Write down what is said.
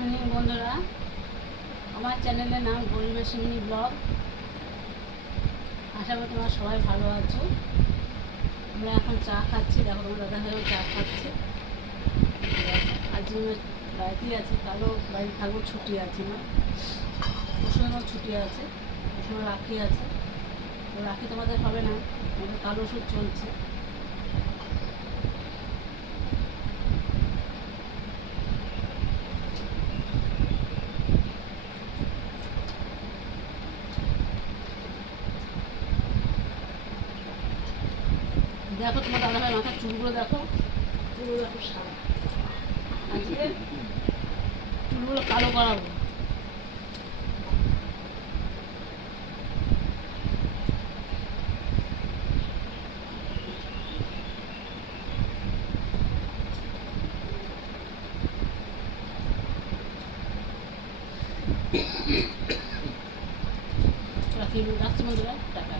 Morning বন্ধুরা। আমার চ্যানেলের নাম সিমনি ব্লগ। আশা করি তোমরা সবাই ভালো আছো। আমরা এখন চা খাচ্ছি। দেখো তোমার দাদা ভাইও চা খাচ্ছে। আমরা বাড়িতেই আছে। কালো বাড়ি থাকব, ছুটি আছে না। পরশুদিনও ছুটি আছে। পরশুদিন রাখি আছে। রাখি তোমাদের হবে না। আমাদের কালো ওষুধ চলছে। দেখো তোমার দাদা ভাই মাথার চুলগুলো দেখো। চুলগুলো দেখো সাদা। আজকে চুলগুলো কালো করাবো রাখি, রাখছি বন্ধুরা, টাটা।